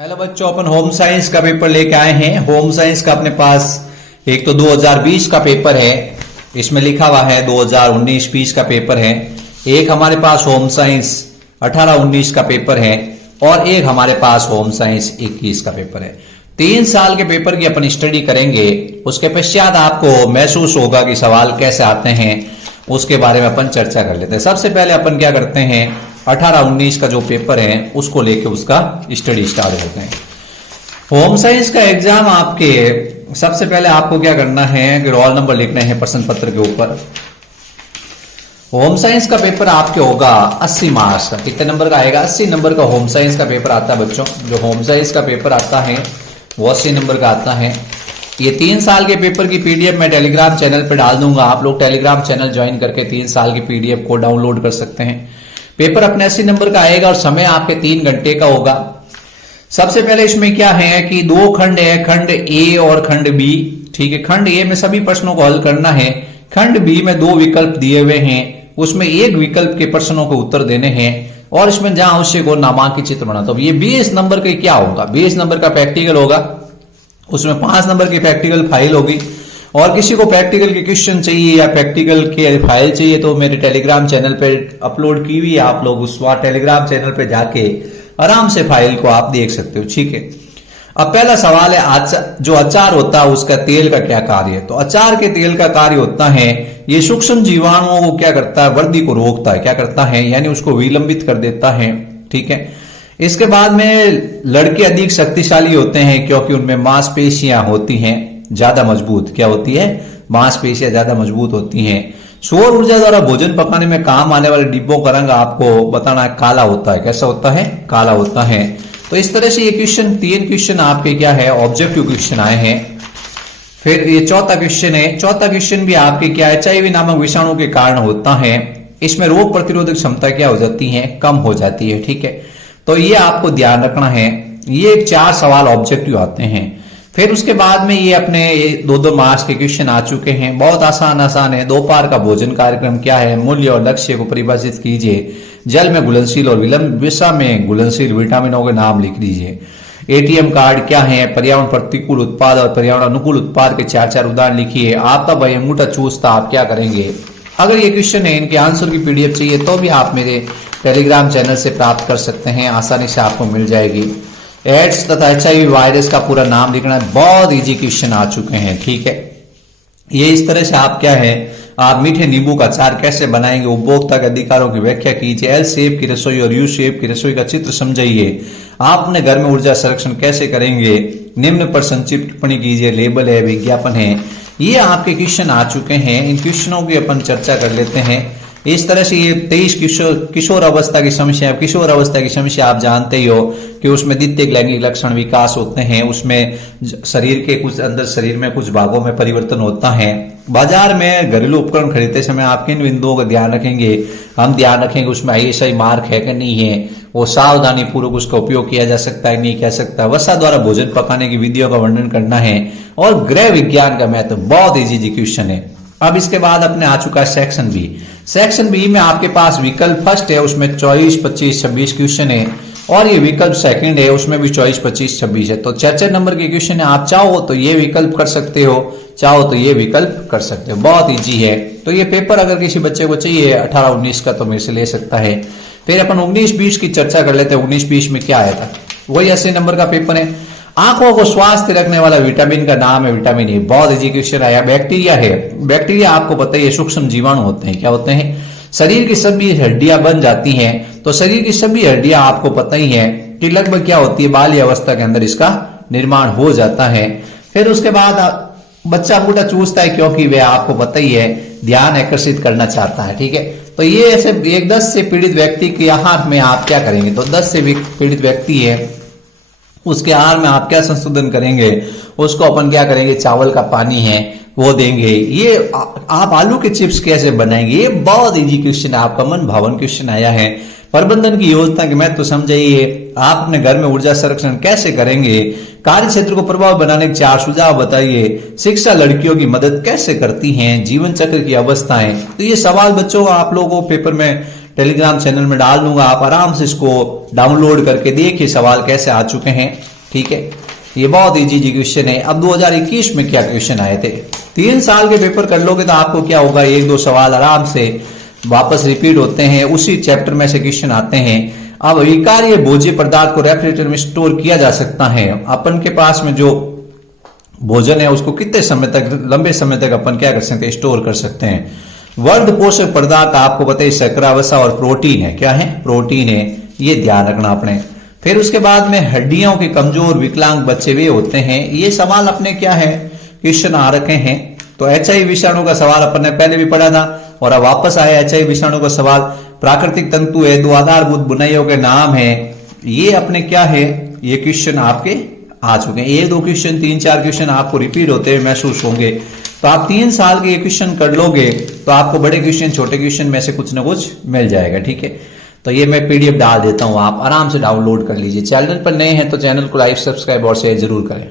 Hello बच्चों, अपन home science का paper लेके आए हैं। होम साइंस का अपने पास एक तो 2020 का पेपर है, इसमें लिखा हुआ है 2019-20 का पेपर है। एक हमारे पास होम साइंस 18-19 का पेपर है और एक हमारे पास होम साइंस 21 का पेपर है। 3 साल के पेपर की अपन स्टडी करेंगे। उसके पश्चात आपको महसूस होगा कि सवाल कैसे आते हैं, उसके बारे में अपन चर्चा कर लेते हैं। सबसे पहले अपन क्या करते हैं, 18-19 का जो पेपर है उसको लेके उसका स्टडी स्टार्ट करते हैं। होम साइंस का एग्जाम आपके सबसे पहले आपको क्या करना है कि रोल नंबर लिखने हैं प्रश्न पत्र के ऊपर। होम साइंस का पेपर आपके होगा 80 मार्क्स का। कितने नंबर का आएगा? 80 नंबर का होम साइंस का पेपर आता है बच्चों। जो होम साइंस का पेपर आता है वो 80 नंबर का आता है। ये 3 साल के पेपर की पीडीएफ मैं टेलीग्राम चैनल पे डाल दूंगा। आप लोग टेलीग्राम चैनल ज्वाइन करके 3 साल की पीडीएफ को डाउनलोड कर सकते हैं। पेपर अपने 80 नंबर का आएगा और समय आपके 3 घंटे का होगा। सबसे पहले इसमें क्या है कि 2 खंड है, खंड ए और खंड बी। ठीक है, खंड ए में सभी प्रश्नों को हल करना है। खंड बी में 2 विकल्प दिए हुए हैं, उसमें एक विकल्प के प्रश्नों को उत्तर देने हैं और इसमें जहां आवश्यक हो नामांकित चित्र बना। तो ये 20 नंबर का क्या होगा? 20 नंबर का प्रैक्टिकल होगा, उसमें 5 नंबर की प्रैक्टिकल फाइल होगी। और किसी को प्रैक्टिकल के क्वेश्चन चाहिए या प्रैक्टिकल के फाइल चाहिए तो मेरे टेलीग्राम चैनल पे अपलोड की हुई है। आप लोग उस टेलीग्राम चैनल पे जाके आराम से फाइल को आप देख सकते हो। ठीक है, अब पहला सवाल है, जो अचार होता है उसका तेल का क्या कार्य है? तो अचार के तेल का कार्य होता है, ये सूक्ष्म जीवाणुओं को क्या करता है? वृद्धि को रोकता है। क्या करता है? यानी उसको विलंबित कर देता है। ठीक है, इसके बाद में लड़के अधिक शक्तिशाली होते हैं क्योंकि उनमें मांसपेशियां होती हैं ज्यादा मजबूत। क्या होती है? मांसपेशियां ज्यादा मजबूत होती हैं। सौर ऊर्जा द्वारा भोजन पकाने में काम आने वाले डिब्बों का रंग आपको बताना है, काला होता है। कैसा होता है? काला होता है। तो इस तरह से ये क्वेश्चन 3 क्वेश्चन आपके क्या है? ऑब्जेक्टिव क्वेश्चन आए हैं। फिर ये चौथा क्वेश्चन है। चौथा क्वेश्चन भी आपके क्या है? एचआईवी नामक विषाणु के कारण होता है। इसमें रोग प्रतिरोधक क्षमता क्या हो जाती है? कम हो जाती है। ठीक है, तो ये आपको ध्यान रखना है। ये 4 सवाल ऑब्जेक्टिव आते हैं। फिर उसके बाद में ये अपने 2-2 मार्क्स के क्वेश्चन आ चुके हैं। बहुत आसान है। दोपहर का भोजन कार्यक्रम क्या है? मूल्य और लक्ष्य को परिभाषित कीजिए। जल में घुलनशील और विषा में घुलनशील विटामिनों के नाम लिख लीजिए। एटीएम कार्ड क्या है? पर्यावरण प्रतिकूल उत्पाद और पर्यावरण अनुकूल उत्पाद के 4 उदाहरण लिखिए। आपका भाई अंगूठा चूसता, आप क्या करेंगे? अगर ये क्वेश्चन है, इनके आंसर की पीडीएफ चाहिए तो भी आप मेरे टेलीग्राम चैनल से प्राप्त कर सकते हैं, आसानी से आपको मिल जाएगी। एड्स तथा एचआईवी वायरस का पूरा नाम लिखना है। बहुत इजी क्वेश्चन आ चुके हैं। ठीक है, ये इस तरह से आप क्या है, आप मीठे नींबू का अचार कैसे बनाएंगे? उपभोक्ता के अधिकारों की व्याख्या कीजिए। एल शेप की रसोई और यू शेप की रसोई का चित्र समझाइए। आप अपने घर में ऊर्जा संरक्षण कैसे करेंगे? निम्न पर संक्षिप्त टिप्पणी कीजिए। लेबल है, विज्ञापन है। ये आपके क्वेश्चन आ चुके हैं। इन क्वेश्चनों की अपन चर्चा कर लेते हैं। इस तरह से ये 23 किशोर अवस्था की समस्या। किशोर अवस्था की समस्या आप जानते ही हो कि उसमें द्वितीयक लैंगिक लक्षण विकास होते हैं। उसमें शरीर के कुछ अंदर शरीर में कुछ भागों में परिवर्तन होता है। बाजार में घरेलू उपकरण खरीदते समय आप किन बिंदुओं का ध्यान रखेंगे? हम ध्यान रखेंगे उसमें आईएसआई मार्क है कि नहीं है, वो सावधानी पूर्वक उसका उपयोग किया जा सकता है नहीं किया सकता। वसा द्वारा भोजन पकाने की विधियों का वर्णन करना है और गृह विज्ञान का महत्व। बहुत इजी क्वेश्चन है। अब इसके बाद अपने आ चुका है सेक्शन बी। सेक्शन बी में आपके पास विकल्प फर्स्ट है, उसमें 24, 25, 26 क्वेश्चन है और ये विकल्प सेकंड है, उसमें भी 24, 25, 26 है। तो 4 नंबर के क्वेश्चन है। आप चाहो तो ये विकल्प कर सकते हो, चाहो तो ये विकल्प कर सकते हो। बहुत इजी है। तो ये पेपर अगर किसी बच्चे को चाहिए 18-19 का तो मेरे से ले सकता है। फिर अपन 19-20 की चर्चा कर लेते हैं। 19-20 में क्या आया था? वही 80 नंबर का पेपर है। आंखों को स्वस्थ रखने वाला विटामिन का नाम है विटामिन ए। बहुत इजी क्वेश्चन आया। बैक्टीरिया है। बैक्टीरिया आपको पता ही है सूक्ष्म जीवाणु होते हैं। क्या होते हैं? शरीर की सभी हड्डियां बन जाती हैं। तो शरीर की सभी हड्डियां आपको पता ही है कि लगभग क्या होती है, बाल्य अवस्था के अंदर इसका निर्माण हो जाता है। फिर उसके बाद बच्चा अंगूठा चूसता है क्योंकि वह आपको पता ही है ध्यान आकर्षित करना चाहता है। ठीक है, तो ये ऐसे 10 से पीड़ित व्यक्ति के आहार में आप क्या करेंगे? तो 10 से पीड़ित व्यक्ति है, उसके आहार में आप क्या संशोधन करेंगे? उसको अपन क्या करेंगे? चावल का पानी है वो देंगे। ये आप आलू के चिप्स कैसे बनाएंगे? ये बहुत इजी क्वेश्चन है, आपका मन भावन क्वेश्चन आया है। प्रबंधन की योजना के महत्व समझाइए। आप अपने घर में ऊर्जा संरक्षण कैसे करेंगे? कार्य क्षेत्र को प्रभाव बनाने के 4 सुझाव बताइए। शिक्षा लड़कियों की मदद कैसे करती हैं? जीवन चक्र की अवस्थाएं। तो ये सवाल बच्चों आप लोगों को पेपर में टेलीग्राम चैनल में डाल दूंगा। आप आराम से इसको डाउनलोड करके देखिए सवाल कैसे आ चुके हैं। ठीक है, ये बहुत इजी जी क्वेश्चन है। अब 2021 में क्या क्वेश्चन आए थे, 3 साल के पेपर कर लोगे तो आपको क्या होगा, 1-2 सवाल आराम से वापस रिपीट होते हैं, उसी चैप्टर में से क्वेश्चन आते हैं। अब विकार्य भोज्य पदार्थ को रेफ्रिजरेटर में स्टोर किया जा सकता है। अपन के पास में जो भोजन है उसको कितने समय तक, लंबे समय तक अपन क्या कर सकते हैं, स्टोर कर सकते हैं। वर्ध पोषक पदार्थ आपको बताइए शर्करा, वसा और प्रोटीन है। क्या है, प्रोटीन है, ये ध्यान रखना आपने। फिर उसके बाद में हड्डियों के कमजोर विकलांग बच्चे वे होते हैं, ये सवाल अपने क्या है क्वेश्चन आ रखे हैं। तो HIV विषाणु का सवाल अपन ने पहले भी पढ़ा था और अब वापस आया HIV विषाणु का सवाल। प्राकृतिक तंतु है, 2 आधारभूत बुनाइयों के नाम है, ये अपने क्या है, ये क्वेश्चन आपके आ चुके हैं। 1-2 क्वेश्चन, 3-4 क्वेश्चन आपको रिपीट होते हुए महसूस होंगे। तो आप 3 साल के ये क्वेश्चन कर लोगे तो आपको बड़े क्वेश्चन छोटे क्वेश्चन में से कुछ ना कुछ मिल जाएगा, ठीक है। तो ये मैं PDF डाल देता हूं, आप आराम से डाउनलोड कर लीजिए। चैनल पर नए हैं तो चैनल को लाइक, सब्सक्राइब और शेयर जरूर करें।